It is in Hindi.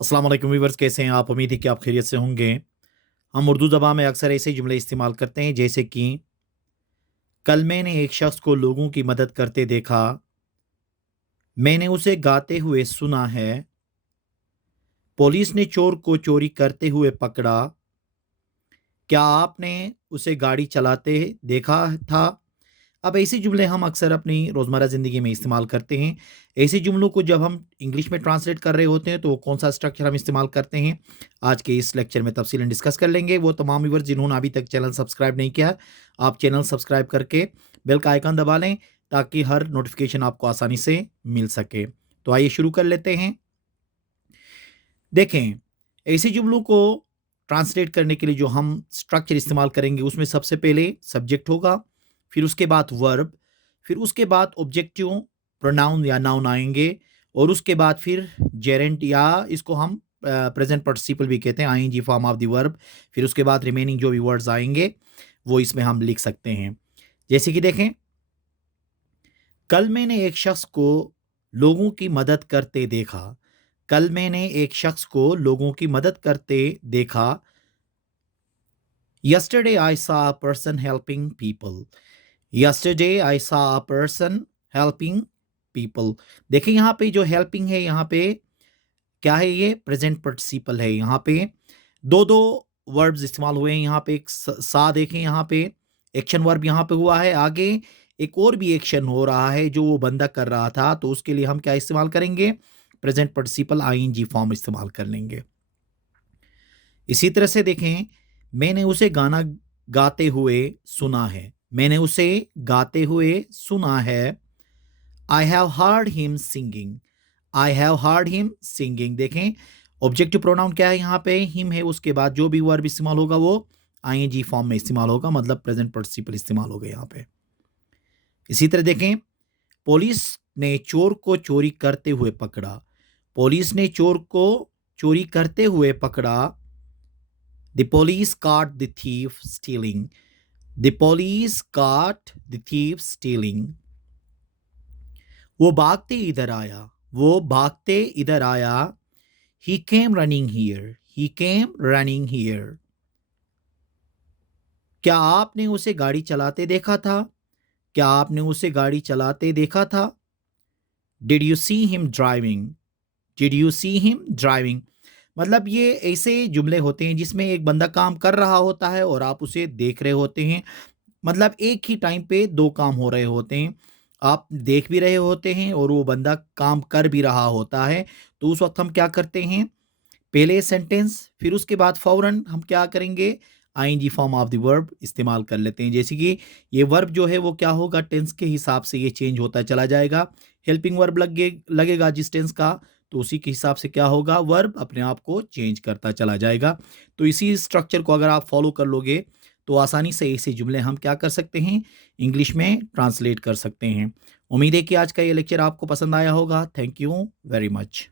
अस्सलाम वालेकुम व्यूअर्स, कैसे हैं आप? उम्मीद है कि आप खैरियत से होंगे। हम उर्दू ज़बान में अक्सर ऐसे जुमले इस्तेमाल करते हैं जैसे कि कल मैंने एक शख्स को लोगों की मदद करते देखा, मैंने उसे गाते हुए सुना है, पुलिस ने चोर को चोरी करते हुए पकड़ा, क्या आपने उसे गाड़ी चलाते देखा था? अब ऐसे जुमले हम अक्सर अपनी रोज़मर्रा ज़िंदगी में इस्तेमाल करते हैं। ऐसे जुमलों को जब हम इंग्लिश में ट्रांसलेट कर रहे होते हैं तो कौन सा स्ट्रक्चर हम इस्तेमाल करते हैं, आज के इस लेक्चर में तफसीलन डिस्कस कर लेंगे। वो तमाम व्यूअर्स जिन्होंने अभी तक चैनल सब्सक्राइब नहीं किया, आप चैनल सब्सक्राइब करके बेल का आइकन दबा लें ताकि हर नोटिफिकेशन आपको आसानी से मिल सके। तो आइए शुरू कर लेते हैं। देखें, ऐसे जुमलों को ट्रांसलेट करने के लिए जो हम स्ट्रक्चर इस्तेमाल करेंगे उसमें सबसे पहले सब्जेक्ट होगा, फिर उसके बाद वर्ब, फिर उसके बाद ऑब्जेक्टिव प्रोनाउन या नाउन आएंगे और उसके बाद फिर जेरेंट या इसको हम प्रेजेंट पार्टिसिपल भी कहते हैं, ING form of the verb. फिर उसके बाद रिमेनिंग जो भी वर्ड्स आएंगे वो इसमें हम लिख सकते हैं। जैसे कि देखें, कल मैंने एक शख्स को लोगों की मदद करते देखा। कल मैंने एक शख्स को लोगों की मदद करते देखा। Yesterday I saw a person helping people. Yesterday I saw a person helping people. देखिए यहाँ पे जो हेल्पिंग है, यहाँ पे क्या है, ये प्रेजेंट पार्टिसिपल है। यहाँ पे दो दो वर्ब्स इस्तेमाल हुए हैं। यहाँ पे एक सा देखें, यहाँ पे एक्शन वर्ब यहाँ पे हुआ है, आगे एक और भी एक्शन हो रहा है जो वो बंदा कर रहा था, तो उसके लिए हम क्या इस्तेमाल करेंगे, प्रेजेंट पार्टिसिपल आईएनजी फॉर्म इस्तेमाल कर लेंगे। इसी तरह से देखें, मैंने उसे गाना गाते हुए सुना है। मैंने उसे गाते हुए सुना है। I have heard him singing. I have heard him singing. देखें, ऑब्जेक्टिव प्रोनाउन क्या है, यहाँ पे हिम है, उसके बाद जो भी वर्ब इस्तेमाल होगा वो आईएनजी फॉर्म में इस्तेमाल होगा, मतलब प्रेजेंट पार्टिसिपल इस्तेमाल होगा यहाँ पे। इसी तरह देखें, पुलिस ने चोर को चोरी करते हुए पकड़ा। पुलिस ने चोर को चोरी करते हुए पकड़ा। The police caught the thief stealing. The police caught the thief stealing. वो भागते इधर आया। वो भागते इधर आया। He came running here. He came running here. क्या आपने उसे गाड़ी चलाते देखा था? क्या आपने उसे गाड़ी चलाते देखा था? Did you see him driving? Did you see him driving? मतलब ये ऐसे जुमले होते हैं जिसमें एक बंदा काम कर रहा होता है और आप उसे देख रहे होते हैं। मतलब एक ही टाइम पे दो काम हो रहे होते हैं, आप देख भी रहे होते हैं और वो बंदा काम कर भी रहा होता है। तो उस वक्त हम क्या करते हैं, पहले सेंटेंस फिर उसके बाद फौरन हम क्या करेंगे, ING form of the verb इस्तेमाल कर लेते हैं। जैसे कि ये वर्ब जो है वो क्या होगा, टेंस के हिसाब से ये चेंज होता चला जाएगा। हेल्पिंग वर्ब लगेगा जिस टेंस का, तो उसी के हिसाब से क्या होगा, वर्ब अपने आप को चेंज करता चला जाएगा। तो इसी स्ट्रक्चर को अगर आप फॉलो कर लोगे तो आसानी से ऐसे जुमले हम क्या कर सकते हैं, इंग्लिश में ट्रांसलेट कर सकते हैं। उम्मीद है कि आज का ये लेक्चर आपको पसंद आया होगा। Thank you very much.